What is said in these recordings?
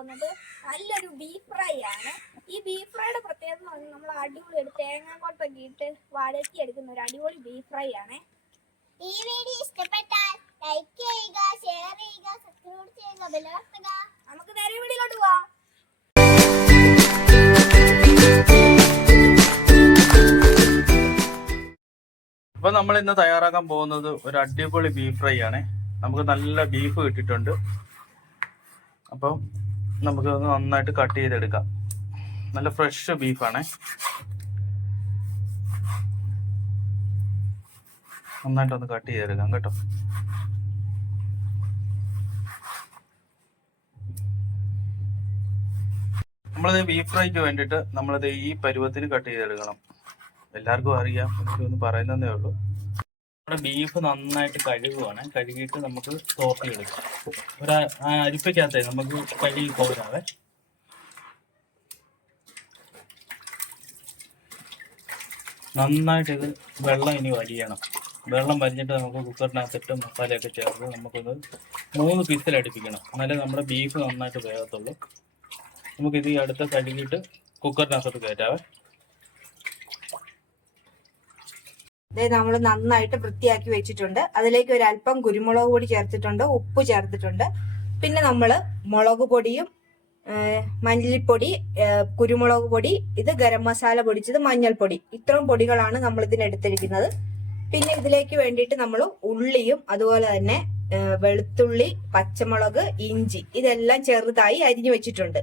പോകുന്നത് നല്ലൊരു beef fry ആണ്. ഈ ബീഫ് ഫ്രൈയുടെ പ്രത്യേകത എന്ന് പറഞ്ഞാൽ നമ്മൾ അടിപൊളി ഒരു തേങ്ങാക്കൊട്ടൊക്കെ ഇട്ട് വഴറ്റി എടുക്കുന്ന ഒരു അടിപൊളി ബീഫ് ഫ്രൈ ആണ്. ഈ വീഡിയോ ഇഷ്ടപ്പെട്ടാൽ ലൈക്ക് ചെയ്യുക ഷെയർ ചെയ്യുക സബ്സ്ക്രൈബ് ചെയ്യുക ബെല്ലമർത്തുക നമുക്ക് നേരെ വീഡിയോയിലോട്ട് പോവാം. അപ്പൊ നമ്മൾ ഇന്ന് തയ്യാറാക്കാൻ പോകുന്നത് ഒരു അടിപൊളി ബീഫ് ഫ്രൈ ആണ്. നമുക്ക് നല്ല ബീഫ് കിട്ടിയിട്ടുണ്ട്. അപ്പം നമുക്ക് നന്നായിട്ട് കട്ട് ചെയ്തെടുക്കാം. നല്ല ഫ്രഷ് ബീഫാണ് നന്നായിട്ടൊന്ന് കട്ട് ചെയ്തെടുക്കാം കേട്ടോ. നമ്മളത് ബീഫ് ഫ്രൈക്ക് വേണ്ടിയിട്ട് നമ്മളത് ഈ പരുവത്തിന് കട്ട് ചെയ്തെടുക്കണം. എല്ലാവർക്കും അറിയാം എനിക്കൊന്ന് പറയുന്നതേ ഉള്ളൂ. നമ്മുടെ ബീഫ് നന്നായിട്ട് കഴുകുവാണ്. കഴുകിയിട്ട് നമുക്ക് തോപ്പി എടുക്കാം ഒരു അരിപ്പയ്ക്കകത്ത് നമുക്ക് കഴുകി പോരാവേ നന്നായിട്ട് ഇത് വെള്ളം ഇനി വലിയണം വെള്ളം വലിഞ്ഞിട്ട് നമുക്ക് കുക്കറിനകത്തിട്ട് മസാലയൊക്കെ ചേർത്ത് നമുക്കൊന്ന് മൂന്ന് പിസിൽ അടുപ്പിക്കണം. എന്നാലേ നമ്മുടെ ബീഫ് നന്നായിട്ട് വേകത്തുള്ളൂ നമുക്കിത് അടുത്ത് കഴുകിയിട്ട് കുക്കറിനകത്തോട്ട് കയറ്റാവേ. നമ്മൾ നന്നായിട്ട് വൃത്തിയാക്കി വെച്ചിട്ടുണ്ട്. അതിലേക്ക് ഒരു അല്പം കുരുമുളക് പൊടി ചേർത്തിട്ടുണ്ട്. ഉപ്പ് ചേർത്തിട്ടുണ്ട്. പിന്നെ നമ്മൾ മുളക് പൊടിയും മല്ലിപ്പൊടി കുരുമുളക് പൊടി ഇത് ഗരം മസാല പൊടിച്ചത് മഞ്ഞൾപ്പൊടി. ഇത്രയും പൊടികളാണ് നമ്മൾ ഇതിന് എടുത്തിരിക്കുന്നത്. പിന്നെ ഇതിലേക്ക് വേണ്ടിയിട്ട് നമ്മൾ ഉള്ളിയും അതുപോലെ തന്നെ വെളുത്തുള്ളി പച്ചമുളക് ഇഞ്ചി ഇതെല്ലാം ചെറുതായി അരിഞ്ഞു വെച്ചിട്ടുണ്ട്.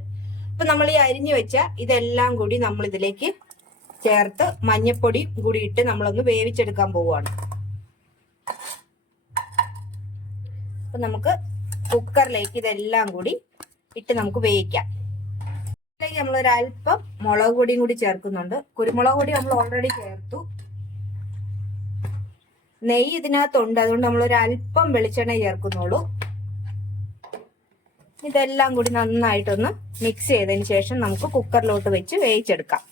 അപ്പൊ നമ്മൾ ഈ അരിഞ്ഞു വെച്ച ഇതെല്ലാം കൂടി നമ്മൾ ഇതിലേക്ക് ചേർത്ത് മഞ്ഞപ്പൊടി കൂടി ഇട്ട് നമ്മളൊന്ന് വേവിച്ചെടുക്കാൻ പോവുകയാണ്. അപ്പൊ നമുക്ക് കുക്കറിലേക്ക് ഇതെല്ലാം കൂടി ഇട്ട് നമുക്ക് വേവിക്കാം. ഇതിലേക്ക് നമ്മൾ ഒരു അല്പം മുളക് പൊടിയും കൂടി ചേർക്കുന്നുണ്ട്. കുരുമുളക് പൊടി നമ്മൾ ഓൾറെഡി ചേർത്തു. നെയ്യ് ഇതിനകത്തുണ്ട്. അതുകൊണ്ട് നമ്മൾ ഒരു അല്പം വെളിച്ചെണ്ണ ചേർക്കുന്നുള്ളൂ. ഇതെല്ലാം കൂടി നന്നായിട്ടൊന്ന് മിക്സ് ചെയ്തതിന് ശേഷം നമുക്ക് കുക്കറിലോട്ട് വെച്ച് വേവിച്ചെടുക്കാം.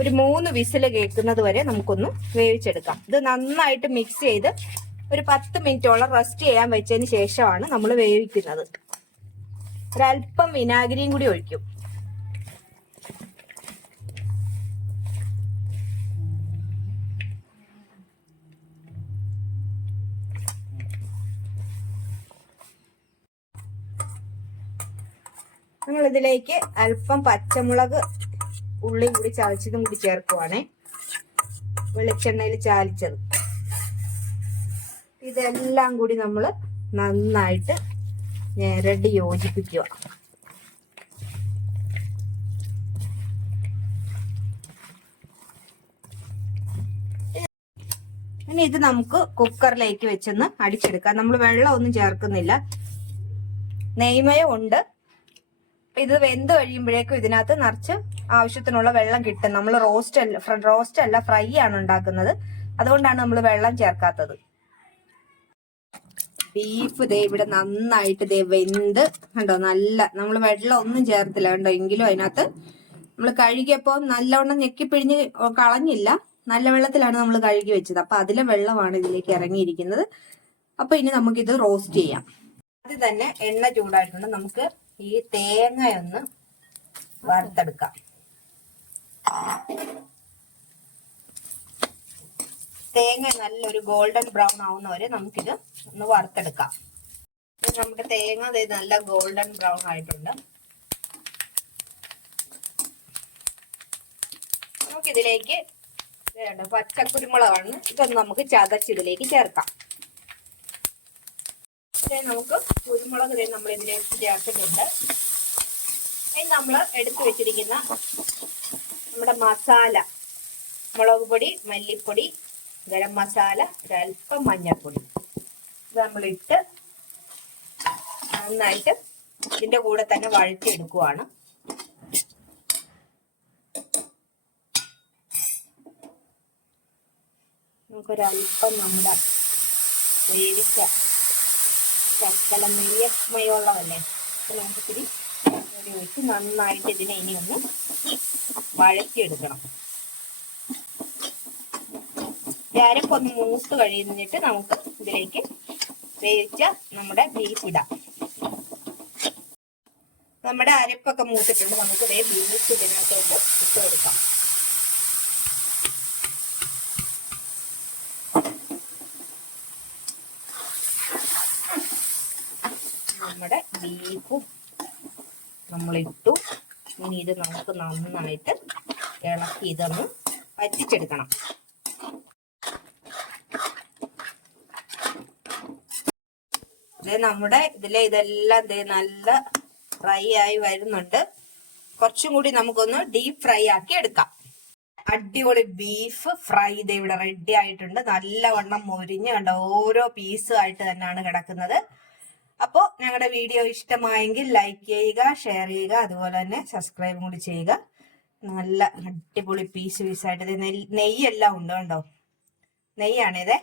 ഒരു മൂന്ന് വിസിൽ കേൾക്കുന്നത് വരെ നമുക്കൊന്ന് വേവിച്ചെടുക്കാം. ഇത് നന്നായിട്ട് മിക്സ് ചെയ്ത് ഒരു പത്ത് മിനിറ്റോളം റെസ്റ്റ് ചെയ്യാൻ വെച്ചതിന് ശേഷമാണ് നമ്മൾ വേവിക്കുന്നത്. ഒരല്പം വിനാഗിരിയും കൂടി ഒഴിക്കും. നമ്മളിതിലേക്ക് അല്പം പച്ചമുളക് ഉള്ളിയും കൂടി ചതച്ചതും കൂടി ചേർക്കുവാണേ. വെളിച്ചെണ്ണയിൽ ചാലിച്ചത്. ഇതെല്ലാം കൂടി നമ്മൾ നന്നായിട്ട് ഞെരടി യോജിപ്പിക്കുക. ഇനി ഇത് നമുക്ക് കുക്കറിലേക്ക് വെച്ചൊന്ന് അടിച്ചെടുക്കാം. നമ്മൾ വെള്ളം ഒന്നും ചേർക്കുന്നില്ല. നെയ്മയം ഉണ്ട്. ഇത് വെന്ത് കഴിയുമ്പോഴേക്കും ഇതിനകത്ത് നിറച്ച് ആവശ്യത്തിനുള്ള വെള്ളം കിട്ടും. നമ്മൾ റോസ്റ്റ് അല്ല റോസ്റ്റ് അല്ല ഫ്രൈ ആണ് ഉണ്ടാക്കുന്നത്. അതുകൊണ്ടാണ് നമ്മൾ വെള്ളം ചേർക്കാത്തത്. ബീഫ് ദേ ഇവിടെ നന്നായിട്ട് ദേ വെന്ത് കണ്ടോ? നല്ല നമ്മൾ വെള്ളം ഒന്നും ചേർത്തില്ല കണ്ടോ? എങ്കിലും അതിനകത്ത് നമ്മൾ കഴുകിയപ്പോ നല്ലവണ്ണം ഞെക്കിപ്പിഴിഞ്ഞ് കളഞ്ഞില്ല. നല്ല വെള്ളത്തിലാണ് നമ്മൾ കഴുകി വെച്ചത്. അപ്പൊ അതിലെ വെള്ളമാണ് ഇതിലേക്ക് ഇറങ്ങിയിരിക്കുന്നത്. അപ്പൊ ഇനി നമുക്കിത് റോസ്റ്റ് ചെയ്യാം. ആദ്യം തന്നെ എണ്ണ ചൂടായിട്ടുണ്ട്. നമുക്ക് ഈ തേങ്ങയൊന്ന് വറുത്തെടുക്കാം. തേങ്ങ നല്ലൊരു ഗോൾഡൻ ബ്രൗൺ ആവുന്ന വരെ നമുക്കിത് ഒന്ന് വറുത്തെടുക്കാം. നമ്മുടെ തേങ്ങ നല്ല ഗോൾഡൻ ബ്രൗൺ ആയിട്ടുണ്ട്. നമുക്കിതിലേക്ക് വേണ്ട പച്ചക്കുരുമുളകാണ്. ഇതൊന്ന് നമുക്ക് ചതച്ചിതിലേക്ക് ചേർക്കാം. ഇതേ നമുക്ക് കുരുമുളക് നമ്മൾ ഇതിലേക്ക് ചേർത്തിട്ടുണ്ട്. ഇനി നമ്മൾ എടുത്തു വെച്ചിരിക്കുന്ന നമ്മുടെ മസാല മുളക് പൊടി മല്ലിപ്പൊടി ഗരം മസാല ഒരല്പം മഞ്ഞൾപ്പൊടി. ഇത് നമ്മളിട്ട് നന്നായിട്ട് ഇതിന്റെ കൂടെ തന്നെ വഴറ്റിയെടുക്കുവാണ്. നമുക്കൊരല്പം നമ്മുടെ വേവിച്ച ചക്കല നെയ്യമയുള്ളതല്ലേ അപ്പൊ നമുക്കിത്തിരി ഒരു ഒഴിച്ച് നന്നായിട്ട് ഇതിനെ ഇനി ഒന്ന് വഴറ്റിയെടുക്കണം. അരപ്പൊന്ന് മൂത്ത് കഴിഞ്ഞിട്ട് നമുക്ക് ഇതിലേക്ക് വേവിച്ച നമ്മുടെ ബീഫ് ഇടാം. നമ്മുടെ അരപ്പൊക്കെ മൂത്തിട്ടുണ്ട്. നമുക്ക് ഇതേ ബീഫ് ഇതിനകത്തോട്ട് ഇട്ട് കൊടുക്കാം. നമ്മുടെ ബീഫും നമ്മളിട്ടു. ഇനി ഇത് നമുക്ക് നന്നായിട്ട് ഇളക്കി ഇതൊന്ന് വറ്റിച്ചെടുക്കണം. ഇത് നമ്മുടെ ഇതിലെ ഇതെല്ലാം ദേ നല്ല ഫ്രൈ ആയി വരുന്നുണ്ട്. കുറച്ചും കൂടി നമുക്കൊന്ന് ഡീപ് ഫ്രൈ ആക്കി എടുക്കാം. അടിപൊളി ബീഫ് ഫ്രൈ ഇത് ഇവിടെ റെഡി ആയിട്ടുണ്ട്. നല്ലവണ്ണം മൊരിഞ്ഞ് കണ്ട? ഓരോ പീസും ആയിട്ട് തന്നെയാണ് കിടക്കുന്നത്. അപ്പോൾ ഞങ്ങളുടെ വീഡിയോ ഇഷ്ടമായെങ്കിൽ ലൈക്ക് ചെയ്യുക ഷെയർ ചെയ്യുക അതുപോലെ തന്നെ സബ്സ്ക്രൈബും കൂടി ചെയ്യുക. നല്ല അടിപൊളി പീസ് പീസായിട്ട് നെയ്യെല്ലാം ഉണ്ട് കണ്ടോ? നെയ്യാണിതേ?